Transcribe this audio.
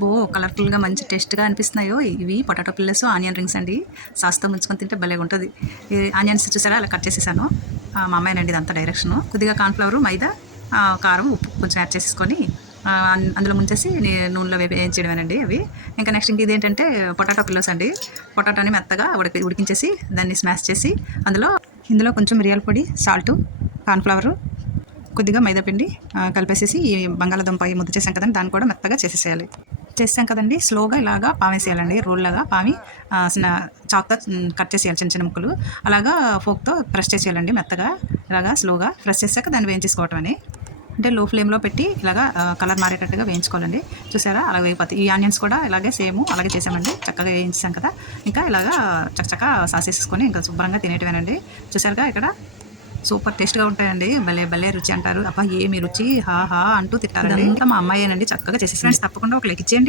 అబ్బో! కలర్‌ఫుల్‌గా మంచి టేస్ట్‌గా అనిపిస్తున్నాయో ఇవి పొటాటో పిల్లర్స్, ఆనియన్ రింగ్స్ అండి. సాస్‌తో ముంచుకొని తింటే భలేగుంటది. ఈ ఆనియన్స్ చూసారా అలా కట్ చేసేసాను. మా అమ్మాయేనండి ఇదంతా డైరెక్షను. కొద్దిగా కార్న్‌ఫ్లవరు, మైదా, కారం, ఉప్పు కొంచెం యాడ్ చేసేసుకొని అందులో ముంచేసి నూనెలో వేయించేయడమేనండి అవి. ఇంకా నెక్స్ట్ ఇదేంటంటే పొటాటో పిల్లర్స్ అండి. పొటాటోని మెత్తగా ఉడికించేసి దాన్ని స్మాష్ చేసి ఇందులో కొంచెం మిరియాల పొడి, సాల్టు, కార్న్‌ఫ్లవరు, కొద్దిగా మైదా పిండి కలిపేసేసి ఈ బంగాళాదుంప ముద్ద చేసాం కదండి దాన్ని కూడా మెత్తగా చేసేసేయాలి. చేసాం కదండి స్లోగా ఇలాగా పామేసేయాలండి. రోల్లాగా పామి చాక్‌తో కట్ చేసేయాలి చిన్న చిన్న ముక్కలు. అలాగా ఫోక్‌తో ప్రెస్ చేసేయాలండి మెత్తగా. ఇలాగా స్లోగా ప్రెస్ చేసాక దాన్ని వేయించేసుకోవటమని. అంటే లో ఫ్లేమ్‌లో పెట్టి ఇలాగా కలర్ మారేటట్టుగా వేయించుకోవాలండి. చూసారా అలా వేగిపోతాయి. ఈ ఆనియన్స్ కూడా ఇలాగే సేమ్ అలాగే చేసామండి. చక్కగా వేయించేసాం కదా! ఇంకా ఇలాగా చకచకా సాస్ ఏసేసుకొని ఇంకా శుభ్రంగా తినేయటమేనండి. చూసారుగా ఇక్కడ సూపర్ టేస్ట్‌గా ఉంటాయండి. భలే భలే రుచి అంటారు. అబ్బా! ఏమి రుచి హాహా అంటూ తింటారండి. ఇదంతా మా అమ్మాయేనండి చక్కగా చేసేసింది. ఫ్రెండ్స్ తప్పకుండా ఒక లైక్ ఇచ్చేయండి.